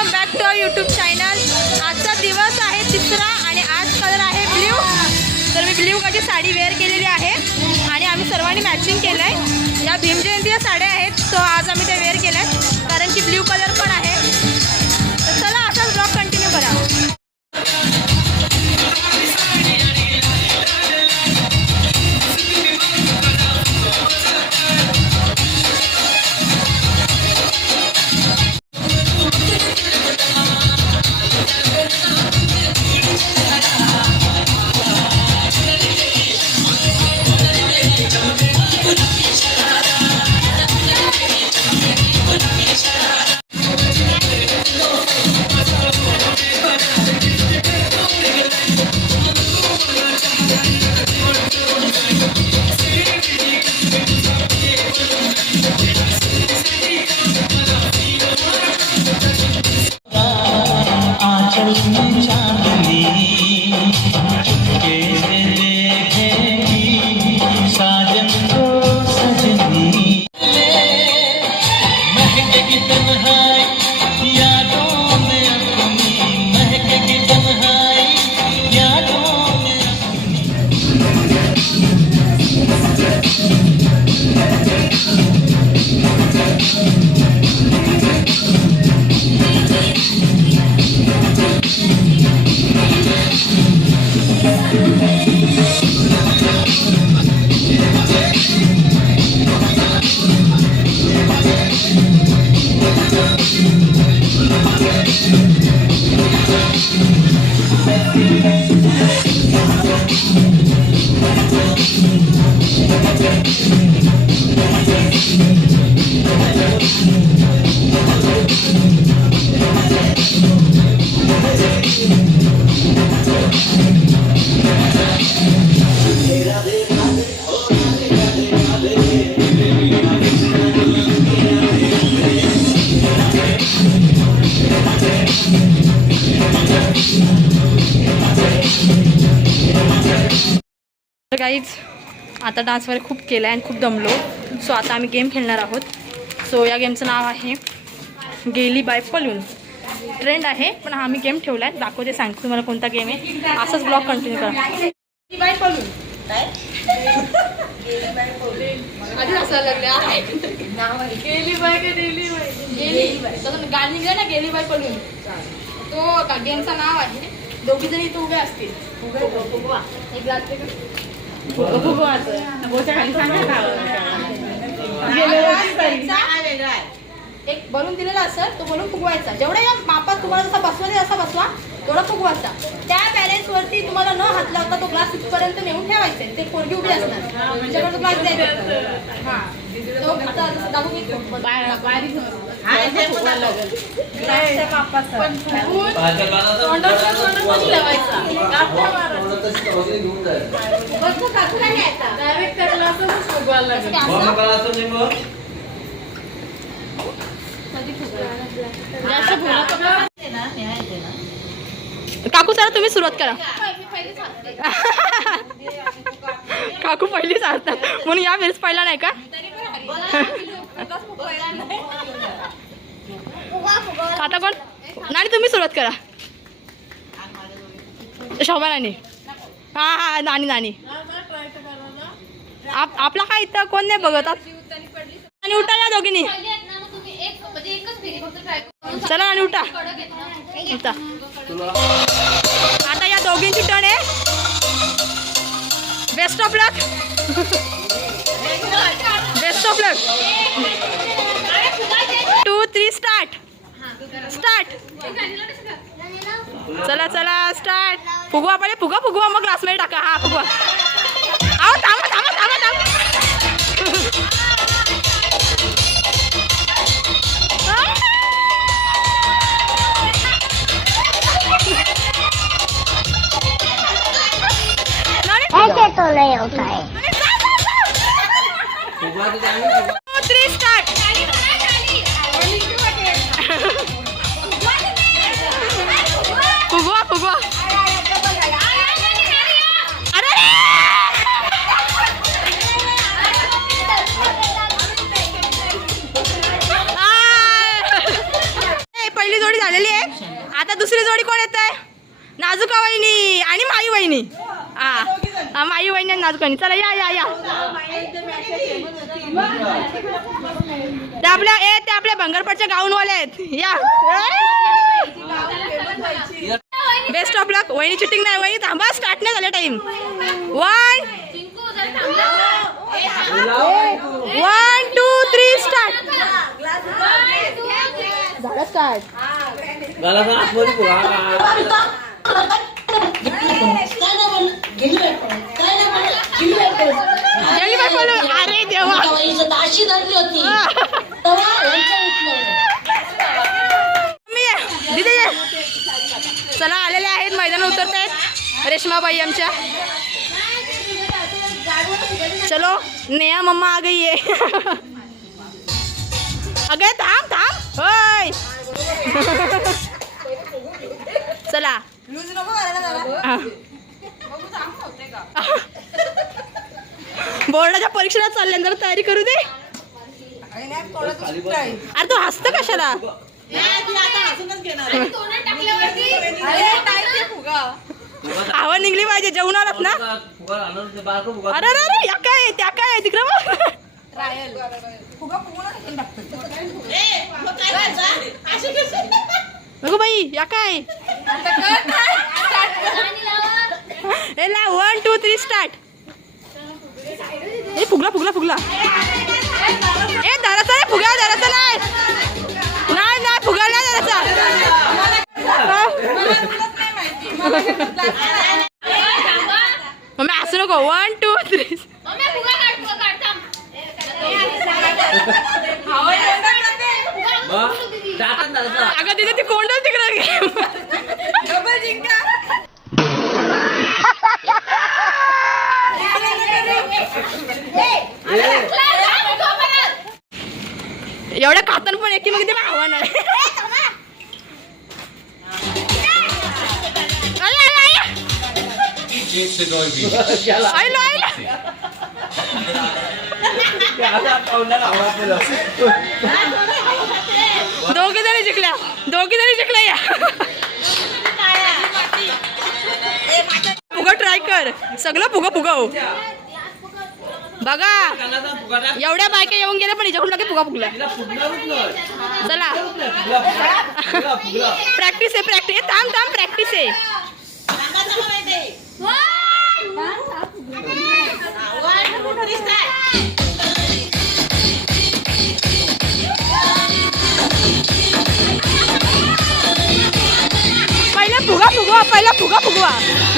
Welcome back to our YouTube channel आजचा दिवस आहे तिसरा आणि आज कलर आहे ब्ल्यू तर मी ब्ल्यू कलरची साडी वेअर केलेली आहे आणि आम्ही सर्वांनी मॅचिंग केलं आहे या भीमजयंती या साड्या आहेत सो आज आम्ही त्या वेअर केल्या आहेत कारण की ब्ल्यू कलर पण आहे. तर काहीच आता डान्स वगैरे खूप केला आहे आणि खूप दमलो. सो आता आम्ही गेम खेळणार आहोत. सो या गेमचं नाव आहे गेली बाय पलून. ट्रेंड आहे पण हा आम्ही गेम ठेवला आहे दाखवते सांगते तुम्हाला कोणता गेम आहे. असाच ब्लॉग कंटिन्यू करा. गाणी ना गेली बाय पलून. तो गेमचं नाव आहे दोघी जणी इथं उभ्या असतील. एक ग्लास बलून दिलेला असेल तो बलून फुगवायचा जेवढा या मापात तुम्हाला जसा बसवा असा बसवा तेवढा फुगवायचा त्या बॅलेन्सवरती तुम्हाला न हात लावता तो ग्लास इथपर्यंत नेऊन ठेवायचा ते पोरगी उभी असणार तुमच्याकडे ग्लास द्यायचा हा तो आता जसं दाबून घेतो. ग्लासच्या मापाचा. तोंडाच्या तोंडामध्ये लावायचा. तो काकूला फुगवायला. जास्त होता. काकू चला तुम्ही सुरुवात करा. काकू पहिली सांगतात. म्हणून या वेळेस पहिला नाही का? आता कोण? नानी तुम्ही सुरुवात करा. शोभा नानी. हा हा नानी नानी आप आपला काय इथं कोण नाही बघत आणि उठा या दोघींनी चला आणि उठा उठा आता या दोघींची टण आहे best of luck best of luck two three start start चला चला स्टार्ट फुगवा पहिले फुगा फुगवा मग ग्लासमध्ये टाका. हा फुगवा. माई वहिनी वहिनी चला या या या. ते आपल्या ए ते आपल्या भंगरपटच्या गाऊनवाले आहेत. या. बेस्ट ऑफ लक वहिनी चिटिंग नाही वहिनी थांबा स्टार्ट नाही झाले time one one two three start झालं स्टार्ट. अरे देवा. अशी धरली होती. चला आलेले आहेत मैदान उतरत आहेत रेशमाबाई आमच्या. चलो नेहा मम्मा आ गई है अगे थांब थांब. होय. चला. हा. बोर्डाच्या परीक्षेला चालल्यानंतर तयारी करू दे. अरे तू हसत कशाला? आवाज निघली पाहिजे जेवण आलात ना? अरे अरे अरे या काय? त्या काय आहे तिकडं बघ. नको बाई या काय? ए ला वन टू थ्री स्टार्ट ए फुगला फुगला फुगला. ए धराचा नाही फुगा धराचा नाही. नाही नाही फुगा नाही धराचा मम्मी असं नको. वन टू थ्री अगं तिथे ती कोंडच तिकडे दोघे जरी जिंकल्या. दोघे जरी जिंकल्या या. फुगा ट्राय कर. सगळं फुगा फुगव हो. बघा. एवढ्या बायका येऊन गेल्या पण हिच्याकडून लगे फुगा फुगला चला. प्रॅक्टिस आहे प्रॅक्टिस थांब थांब प्रॅक्टिस आहे. पहिला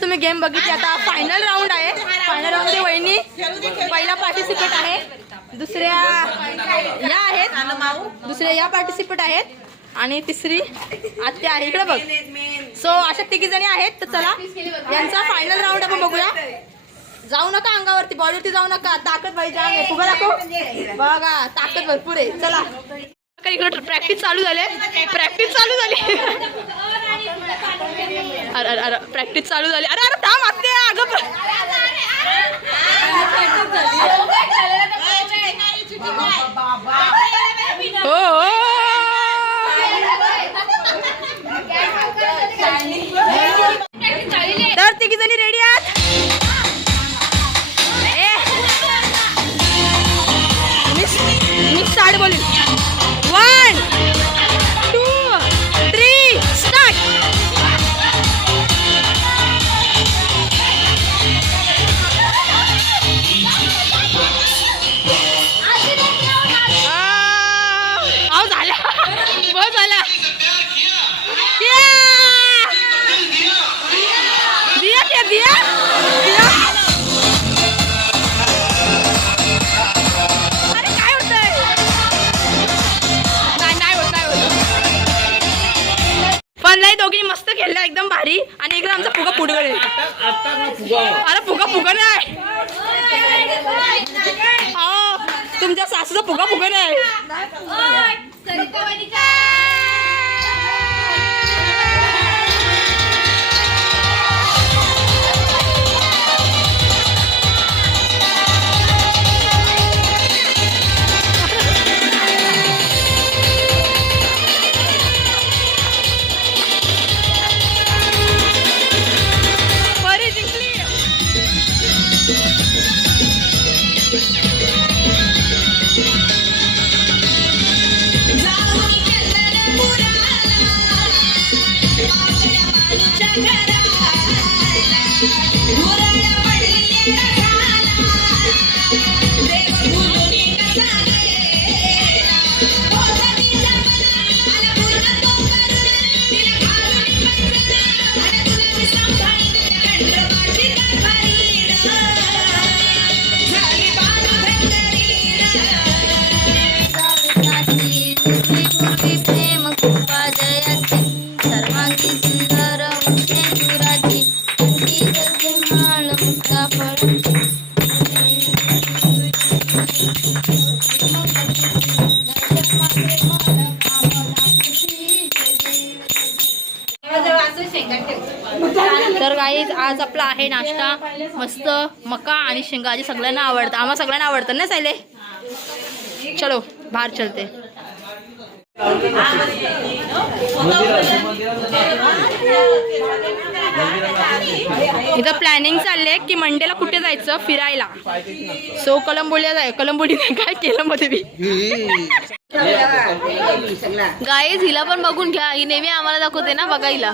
तुम्ही गेम बघितली आता फायनल राऊंड आहे. फायनल राऊंड वहिनी पहिला पार्टिसिपेट आहे. दुसऱ्या या आहेत. दुसऱ्या या पार्टिसिपेट आहेत. आणि तिसरी आत्या आहे. इकडे बघ. सो अशा तिघी जणी आहेत तर चला यांचा फायनल राऊंड आपण बघूया. जाऊ नका अंगावरती बॉडीवरती जाऊ नका. ताकद पाहिजे उभं फुगा बघा ताकद भरपूर आहे. चला. इकडे प्रॅक्टिस चालू झाले. प्रॅक्टिस चालू झाली. अरे अरे अरे प्रॅक्टिस चालू झाली. अरे अरे थांब आत्या अगं हो, हो तर तिघी जणी रेडी आहात मी मी स्टार्ट आणि इकडे आमचा फुगा पुढे अरे फुगा फुगा नाही. तुमच्या सासूचा फुगा फुगा नाही. Yeah. मस्त मका आणि शेंगा आधी सगळ्यांना आवडतं. आम्हाला सगळ्यांना आवडतं ना सायले? चलो बाहेर चलते. इथं प्लॅनिंग चाललंय की मंडेला कुठे जायचं? फिरायला. सो कलंबोलीला जाय कलंबोलीने काय केलं मध्ये मी गाईज हिला पण बघून घ्या. ही नेहमी आम्हाला दाखवते ना बघा हिला